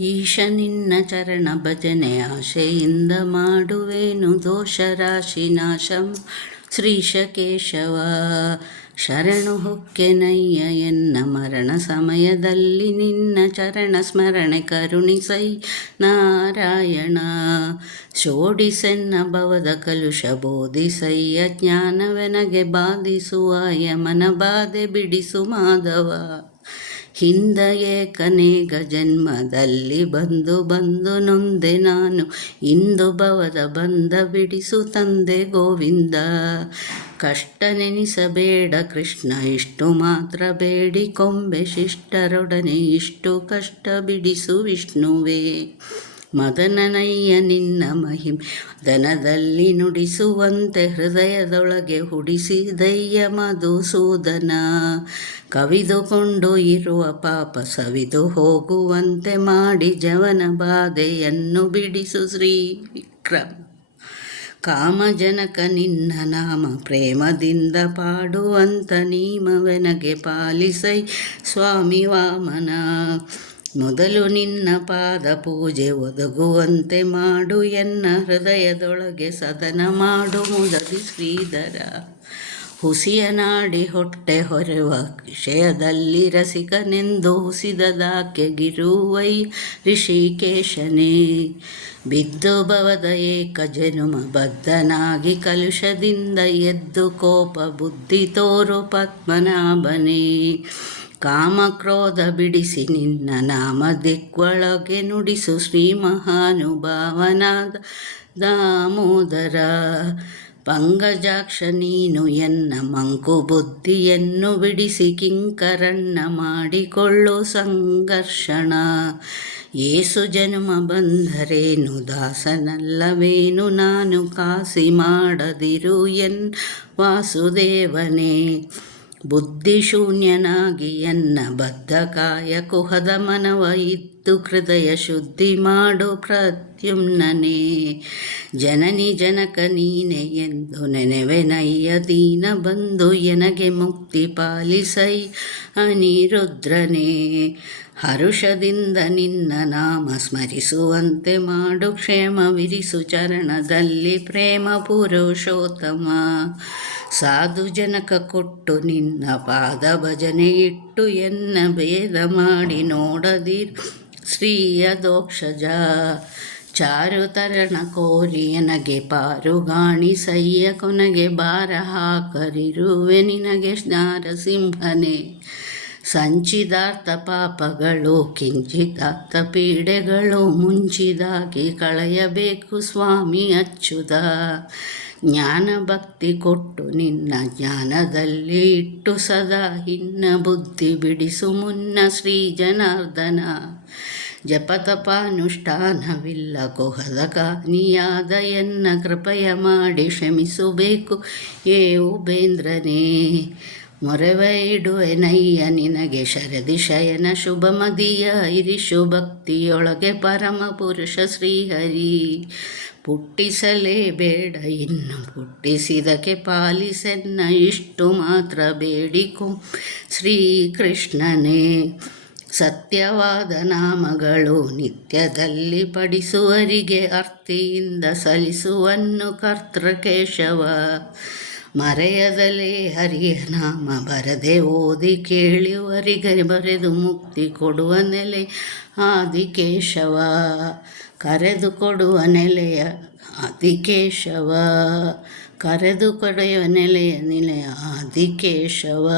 ಈಶ ನಿನ್ನ ಚರಣ ಭಜನೆ ಆಶೆಯಿಂದ ಮಾಡುವೇನು ದೋಷ ರಾಶಿ ನಾಶ ಶ್ರೀಶ ಕೇಶವ. ಶರಣು ಹೊಕ್ಕೆನಯ್ಯ ಎನ್ನ ಮರಣ ಸಮಯದಲ್ಲಿ ನಿನ್ನ ಚರಣ ಸ್ಮರಣೆ ಕರುಣಿಸೈ ನಾರಾಯಣ. ಶೋಡಿಸೆನ್ನ ಭವದ ಕಲುಷ ಬೋಧಿಸಯ್ಯ ಜ್ಞಾನವೆನಗೆ ಬಾಧಿಸುವ ಯಮನ ಬಾಧೆ ಬಿಡಿಸು ಮಾಧವ. ಹಿಂದ ಏಕನೇಕ ಜನ್ಮದಲ್ಲಿ ಬಂದು ನೊಂದೆ ನಾನು, ಇಂದು ಭವದ ಬಂಧ ಬಿಡಿಸು ತಂದೆ ಗೋವಿಂದ. ಕಷ್ಟ ನೆನಿಸಬೇಡ ಕೃಷ್ಣ ಇಷ್ಟು ಮಾತ್ರ ಬೇಡಿಕೊಂಬೆ ಶಿಷ್ಟರೊಡನೆ, ಇಷ್ಟು ಕಷ್ಟ ಬಿಡಿಸು ವಿಷ್ಣುವೇ. ಮದನನಯ್ಯ ನಿನ್ನ ಮಹಿಮೆ ದನದಲ್ಲಿ ನುಡಿಸುವಂತೆ ಹೃದಯದೊಳಗೆ ಹುಡಿಸಿದಯ್ಯ ಮಧುಸೂದನ. ಕವಿದುಕೊಂಡು ಇರುವ ಪಾಪ ಸವಿದು ಹೋಗುವಂತೆ ಮಾಡಿ ಜವನ ಬಾಧೆಯನ್ನು ಬಿಡಿಸು ಶ್ರೀ ವಿಕ್ರಮ. ಕಾಮಜನಕ ನಿನ್ನ ನಾಮ ಪ್ರೇಮದಿಂದ ಪಾಡುವಂತ ನೀಮವೆನಗೆ ಪಾಲಿಸೈ ಸ್ವಾಮಿ ವಾಮನ. ಮೊದಲು ನಿನ್ನ ಪಾದ ಪೂಜೆ ಒದಗುವಂತೆ ಮಾಡು ಎನ್ನ ಹೃದಯದೊಳಗೆ ಸದನ ಮಾಡು ಮುದದಿ ಶ್ರೀಧರ. ಹುಸಿಯ ನಾಡಿ ಹೊಟ್ಟೆ ಹೊರೆವ ವಿಷಯದಲ್ಲಿ ರಸಿಕನೆಂದು ಹುಸಿದದಾಕೆ ಗಿರುವೈ ಋಷಿಕೇಶನೇ. ಬಿದ್ದು ಭವದ ಏಕ ಜನುಮ ಬದ್ಧನಾಗಿ ಕಲುಷದಿಂದ ಎದ್ದು ಕೋಪ ಬುದ್ಧಿ ತೋರು ಪದ್ಮನಾಭನೇ. ಕಾಮಕ್ರೋಧ ಬಿಡಿಸಿ ನಿನ್ನ ನಾಮ ದಿಕ್ವೊಳಗೆ ನುಡಿಸು ಶ್ರೀ ಮಹಾನುಭಾವನಾದ ದಾಮೋದರ. ಪಂಗಜಾಕ್ಷ ನೀನು ಎನ್ನ ಮಂಕು ಬುದ್ಧಿಯನ್ನು ಬಿಡಿಸಿ ಕಿಂಕರಣ್ಣ ಮಾಡಿಕೊಳ್ಳು ಸಂಘರ್ಷಣ. ಏಸು ಜನುಮ ಬಂದರೇನು ದಾಸನಲ್ಲವೇನು ನಾನು, ಕಾಸಿ ಮಾಡದಿರು ಎನ್ ವಾಸುದೇವನೇ. ಬುದ್ಧಿಶೂನ್ಯನಾಗಿ ಎನ್ನ ಬದ್ಧಕಾಯ ಕುಹದ ಮನವ ಇದ್ದು ಹೃದಯ ಶುದ್ಧಿ ಮಾಡು ಪ್ರದ್ಯುಮ್ನನೇ. ಜನನಿ ಜನಕ ನೀನೆ ಎಂದು ನೆನೆವೆನಯ್ಯ ದೀನ ಬಂದು ಎನಗೆ ಮುಕ್ತಿ ಪಾಲಿಸೈ ಅನಿರುದ್ರನೇ. ಹರುಷದಿಂದ ನಿನ್ನ ನಾಮ ಸ್ಮರಿಸುವಂತೆ ಮಾಡು ಕ್ಷೇಮವಿರಿಸು ಚರಣದಲ್ಲಿ ಪ್ರೇಮ ಪುರುಷೋತ್ತಮ. ಸಾಧು ಜನಕ ಕೊಟ್ಟು ನಿನ್ನ ಪಾದ ಭಜನೆ ಇಟ್ಟು ಎನ್ನ ಭೇದ ಮಾಡಿ ನೋಡದಿರು ಶ್ರೀಯ ದೋಕ್ಷಜ. ಚಾರುತರಣ ಕೋರಿ ಎನಗೆ ಪಾರುಗಾಣಿಸಯ್ಯ ಕೊನೆಗೆ ಭಾರ ಹಾಕರಿರುವೆ ನಿನಗೆ ನಾರಸಿಂಹನೇ. ಸಂಚಿದಾರ್ಥ ಪಾಪಗಳು ಕಿಂಚಿದಾರ್ಥ ಪೀಡೆಗಳು ಮುಂಚಿದಾಗಿ ಕಳೆಯಬೇಕು ಸ್ವಾಮಿ ಅಚ್ಯುತ. ಜ್ಞಾನ ಭಕ್ತಿ ಕೊಟ್ಟು ನಿನ್ನ ಜ್ಞಾನದಲ್ಲಿ ಇಟ್ಟು ಸದಾ ಹಿನ್ನ ಬುದ್ಧಿ ಬಿಡಿಸು ಮುನ್ನ ಶ್ರೀ ಜನಾರ್ದನ. ಜಪತಪಾನುಷ್ಠಾನವಿಲ್ಲ ಕುಹದ ಕಾನಿಯಾದ ಎನ್ನ ಕೃಪಯ ಮಾಡಿ ಕ್ಷಮಿಸಬೇಕು ಏ ಉಪೇಂದ್ರನೇ. ಮೊರೆವೈಡುವೆನಯ್ಯ ನಿನಗೆ ಶರದಿ ಶಯನ ಶುಭ ಮದಿಯ ಇರಿಶು ಭಕ್ತಿಯೊಳಗೆ ಪರಮ ಪುರುಷ ಶ್ರೀಹರಿ. ಪುಟ್ಟಿಸಲೇಬೇಡ ಇನ್ನು ಪುಟ್ಟಿಸಿದಕ್ಕೆ ಪಾಲಿಸೆನ್ನ ಇಷ್ಟು ಮಾತ್ರ ಬೇಡಿಕೊ ಶ್ರೀಕೃಷ್ಣನೇ. ಸತ್ಯವಾದ ನಾಮಗಳು ನಿತ್ಯದಲ್ಲಿ ಪಡಿಸುವರಿಗೆ ಅರ್ತಿಯಿಂದ ಸಲಿಸುವನ್ನು ಕರ್ತೃಕೇಶವ. ಮರೆಯದಲೇ ಹರಿಯ ನಾಮ ಬರದೆ ಓದಿ ಕೇಳುವರಿಗೆ ಬರೆದು ಮುಕ್ತಿ ಕೊಡುವ ನೆಲೆ ಆದಿಕೇಶವ. ಕರೆದು ಕೊಡುವ ನೆಲೆಯ ಆದಿಕೇಶವ. ಕರೆದು ಕೊಡುವ ನೆಲೆಯ ಆದಿಕೇಶವ.